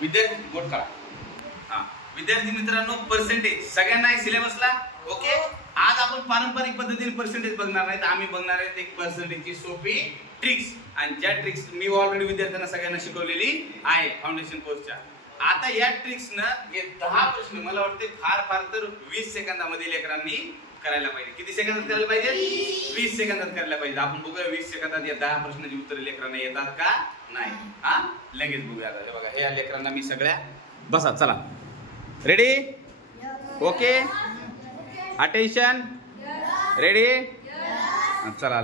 विद्यार्थी बोट काढा. हा विद्यार्थी मित्रांनो, पर्सेंटेज सगळ्यांना सिलेबसला ओके. आज आपण पारंपरिक पद्धतीने पर्सेंटेज बघणार नाहीत, आम्ही बघणार आहेत एक पर्सेंटेजची सोपी ट्रिक्स. आणि ज्या ट्रिक्स मी ऑलरेडी विद्यार्थ्यांना सगळ्यांना शिकवलेली आहे फाउंडेशन कोर्सच्या. आता या ट्रिक्सनं हे 10 प्रश्न मला वाटते फार तर 20 सेकंदामध्ये लेकरांनी करायला पाहिजे. किती सेकंदात करायला पाहिजे? 20 सेकंदात करायला पाहिजे. आपण बघूया 20 सेकंदात या 10 प्रश्नाची उत्तरे लेकरांना येतात का नाही. हा लगेच बघूया. आता बघा हे लेकरांना मी सगळ्या बसा चला. रेडी ओके अटेन्शन रेडी चला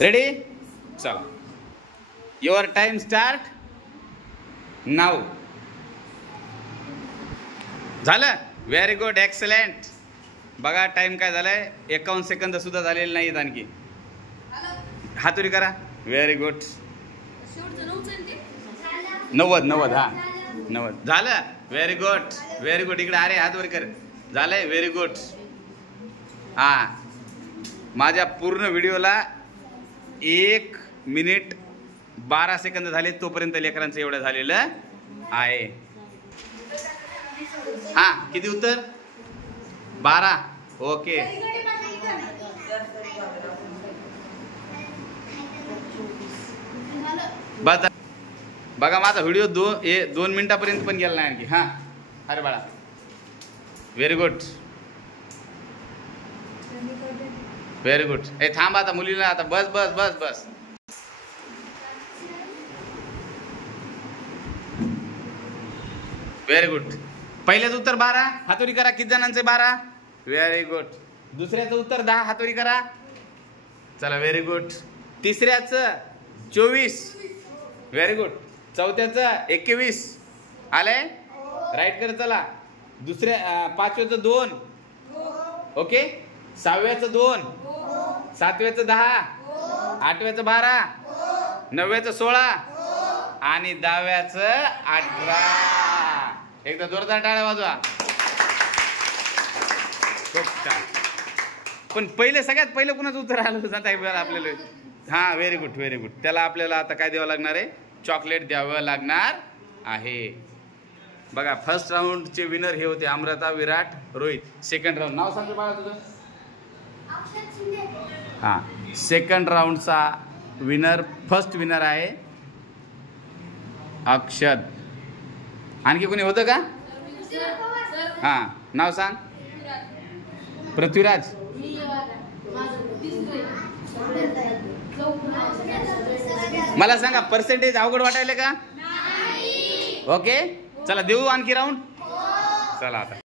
रेडी चला. Your time start now. झालं. Very good excellent. बघा टाइम काय झालाय 51 सेकंद सुद्धा झालेले नाहीत आणखी. हातोरी करा. Very good. 90 हा 90 झालं. व्हेरी गुड इकडे अरे हात वर कर. झालंय. Very good. हा माझ्या पूर्ण व्हिडिओला 1 मिनिट 12 सेकंद झाले तोपर्यंत लेकरांचं एवढं झालेलं आहे. हा किती उत्तर? 12 ओके. बघा माझा व्हिडिओ 2 मिनिटापर्यंत पण गेला नाही आणखी. हा अरे बाळा व्हेरी गुड व्हेरी गुड. ए थांब आता मुलीला आता बस. Very good. पहिल्याचं उत्तर 12 हातोरी करा. किती जणांचे 12? Very good. दुसऱ्याचं उत्तर 10 हातोरी करा. चला व्हेरी गुड. तिसऱ्याचं 24 व्हेरी गुड. चौथ्याचं 21 आले राईट कर. चला पाचव्याचं 2 ओके. 6व्याचं 2 7व्याचं 10 8व्याचं 12 9व्याचं 16 आणि 10व्याचं 18. एकदा जोरदार टाळ्या वाजवा. पण सगळ्यात पहिलं कुणाचं उत्तर आलं जाता आपल्याला. हा व्हेरी गुड. त्याला आपल्याला आता काय द्यावं लागणार आहे? चॉकलेट द्यावं लागणार आहे. बघा फर्स्ट राऊंडचे विनर हे होते अमृता, विराट, रोहित. सेकंड राऊंड नाव सांगतो बाळा तुझं? हा सेकंड राऊंडचा विनर फर्स्ट विनर आहे अक्षत. आणखी कोणी होतं का? हा नाव सांग. पृथ्वीराज. मला सांगा पर्सेंटेज अवघड वाटायला का? ओके चला देऊ आणखी राऊंड. चला आता